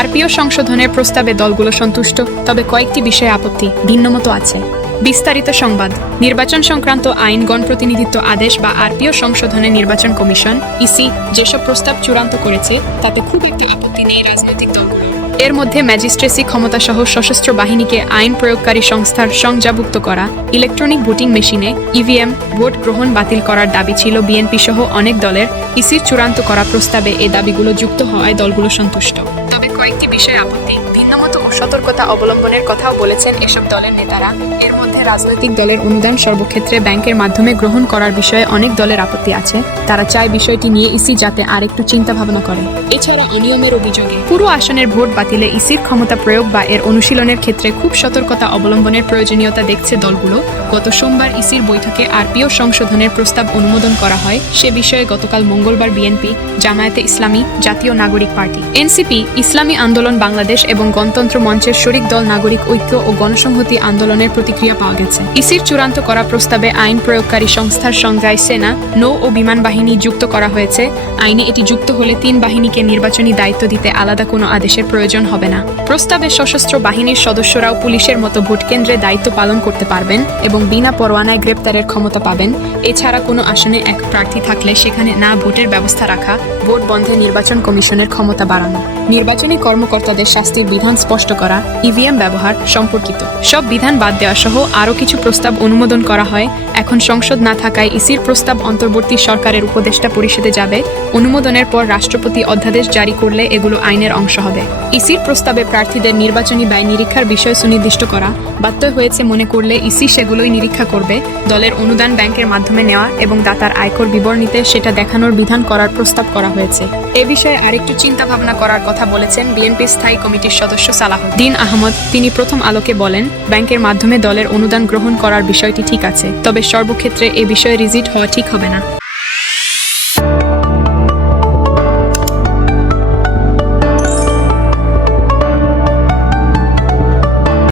RPO সংশোধনের প্রস্তাবে দলগুলো সন্তুষ্ট, তবে কয়েকটি বিষয়ে আপত্তি ভিন্নমতো আছে। বিস্তারিত সংবাদ। নির্বাচন সংক্রান্ত আইন, গণপ্রতিনিধিত্ব আদেশ বা আরপিও সংশোধনে নির্বাচন কমিশন, ইসি, যেসব প্রস্তাব চূড়ান্ত করেছে, তাতে খুব একটি আপত্তি নেই রাজনৈতিক দলগুলো। এর মধ্যে ম্যাজিস্ট্রেসি ক্ষমতাসহ সশস্ত্র বাহিনীকে আইন প্রয়োগকারী সংস্থার সংযাভুক্ত করা, ইলেকট্রনিক ভোটিং মেশিনে ইভিএম, ভোট গ্রহণ বাতিল করার দাবি ছিল বিএনপি সহ অনেক দলের ইসির চূড়ান্ত করা প্রস্তাবে এ দাবিগুলো যুক্ত হওয়ায় দলগুলো সন্তুষ্ট। তবে কয়েকটি বিষয়ে আপত্তি। ভিন্নমত ও সতর্কতা অবলম্বনের কথাও বলেছেন এসব দলের নেতারা। এর মধ্যে রাজনৈতিক দলের অনুদান সর্বক্ষেত্রে ব্যাংকের মাধ্যমে গ্রহণ করার বিষয়ে অনেক দলের আপত্তি আছে। তারা চায় বিষয়টি নিয়ে ইসি যাতে আরেকটু চিন্তা ভাবনা করে। এছাড়া অনিয়মের অভিযোগে পুরো আসনের ভোট বাতিলে ইসির ক্ষমতা প্রয়োগ বা এর অনুশীলনের ক্ষেত্রে খুব সতর্কতা অবলম্বনের প্রয়োজনীয়তা দেখছে দলগুলো। গত সোমবার ইসির বৈঠকে আরপিও সংশোধনের প্রস্তাব অনুমোদন করা হয়। সে বিষয়ে গতকাল মঙ্গলবার বিএনপি, জামায়াতে ইসলামী, জাতীয় নাগরিক পার্টি, এনসিপি ইসলামী আন্দোলন বাংলাদেশ এবং গণতন্ত্র মঞ্চের শরিক দল নাগরিক ঐক্য ও গণসংহতি আন্দোলনের প্রতিক্রিয়া পাওয়া গেছে। ইসির চূড়ান্ত করা প্রস্তাবে আইন প্রয়োগকারী সংস্থার সংজ্ঞায় সেনা, নৌ ও বিমান বাহিনী যুক্ত করা হয়েছে। আইনে এটি যুক্ত হলে তিন বাহিনীকে নির্বাচনী দায়িত্ব দিতে আলাদা কোনো আদেশের প্রয়োজন হবে না। প্রস্তাবে সশস্ত্র বাহিনীর সদস্যরাও পুলিশের মতো ভোটকেন্দ্রে দায়িত্ব পালন করতে পারবেন এবং বিনা পরোয়ানায় গ্রেপ্তারের ক্ষমতা পাবেন। এছাড়া কোনো আসনে এক প্রার্থী থাকলে সেখানে না ভোটের ব্যবস্থা রাখা, ভোট বন্ধে নির্বাচন কমিশনের ক্ষমতা বাড়ানো। নির্বাচনী কর্মকর্তাদের শাস্তির বিধান স্পষ্ট করা ইভিএম ব্যবহার সম্পর্কিত। সব বিধান বাদ দেওয়া সহ আরও কিছু প্রস্তাব অনুমোদন করা হয়। এখন সংসদ না থাকায় ইসির প্রস্তাব অন্তর্বর্তী সরকারের উপদেষ্টা পরিষদে যাবে। অনুমোদনের পর রাষ্ট্রপতি অধ্যাদেশ জারি করলে এগুলো আইনের অংশ হবে। ইসির প্রস্তাবে প্রার্থীদের নির্বাচনী ব্যয় নিরীক্ষার বিষয় সুনির্দিষ্ট করা, বাধ্য হয়েছে মনে করলে ইসি সেগুলোই নিরীক্ষা করবে। দলের অনুদান ব্যাংকের মাধ্যমে নেওয়া এবং দাতার আয়কর বিবরণীতে সেটা দেখানোর বিধান করার প্রস্তাব করা হয়েছে। এ বিষয়ে আরেকটু চিন্তা ভাবনা করার কথা বলেছেন বিএনপি স্থায়ী কমিটির সদস্য সালাহদ্দিন আহমদ, তিনি প্রথম আলোকে বলেন, ব্যাংকের মাধ্যমে দলের অনুদান গ্রহণ করার বিষয়টি ঠিক আছে, তবে সর্বক্ষেত্রে এ বিষয়ে রিজিট হওয়া ঠিক হবে না।